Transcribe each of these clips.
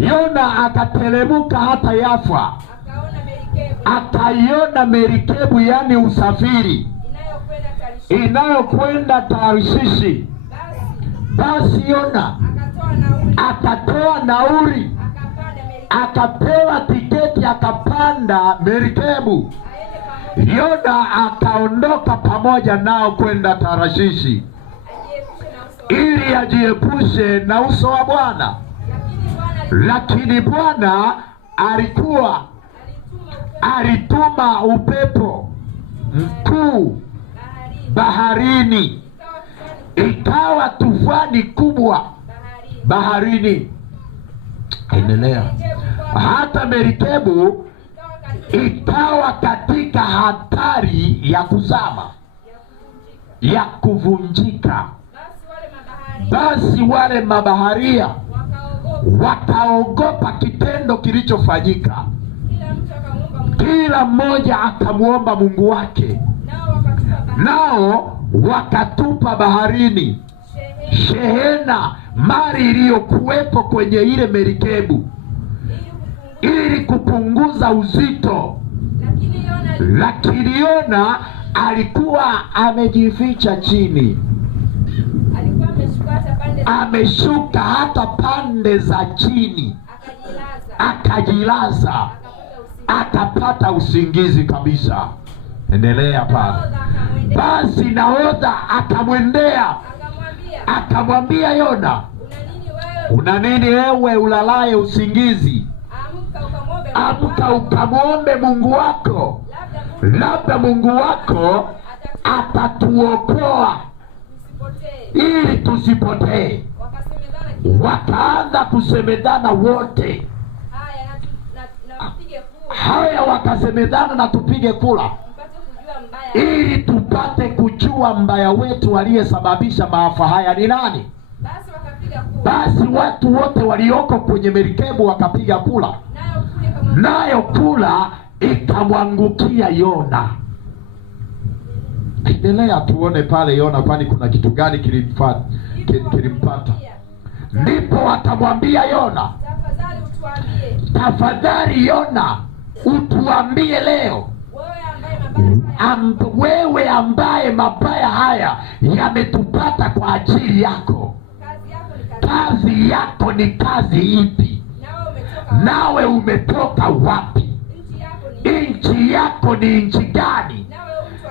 Yona akatelemuka hata Yafa, akaiona merikebu, yani usafiri, inayokwenda Tarshishi. Basi Yona akatoa nauri, akapewa tiketi, akapanda merikebu. Yona akaondoka pamoja nao kwenda Tarshishi ili ajiepushe na uso wa Bwana. Lakini Bwana alituma upepo mkuu baharini, ikawa tufani kubwa baharini. Endelea. Hata merikebu ikawa katika hatari ya kuzama, ya kuvunjika. Basi wale mabaharia wakaogopa kitendo kilichofanyika. Kila mmoja akamuomba Mungu wake, nao wakatupa baharini shehena mali iliyokuwepo kwenye ile merikebu ili kupunguza uzito. Lakini Yona alikuwa amejificha chini, ameshuka hata pande za chini, akajilaza, akapata usingizi kabisa. Endelea pale. Basi nahodha akamwendea, akamwambia Yona, una nini wewe ulalaye usingizi? Amka ukamwombe Mungu wako, labda Mungu wako atatuokoa ili tusipotee. Wakaanza kusemedana wote, haya wakasemedana, na tupige kula ili tupate kujua mbaya wetu aliyesababisha maafa haya ni nani. Basi watu wote walioko kwenye merikebu wakapiga kula, nayo kula ikamwangukia Yona. Endelea tuone pale Yona, kwani kuna kitu gani kilimpata. Ndipo akamwambia Yona, tafadhali Yona, utuambie leo, wewe ambaye mabaya haya yametupata kwa ajili yako, kazi yako ni kazi ipi? Nawe umetoka wapi? Nchi yako ni nchi gani?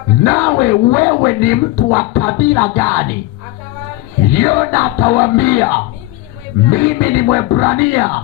Nawe wewe ni mtu wa kabila gani? Yona akawaambia, mimi ni Mwebrania.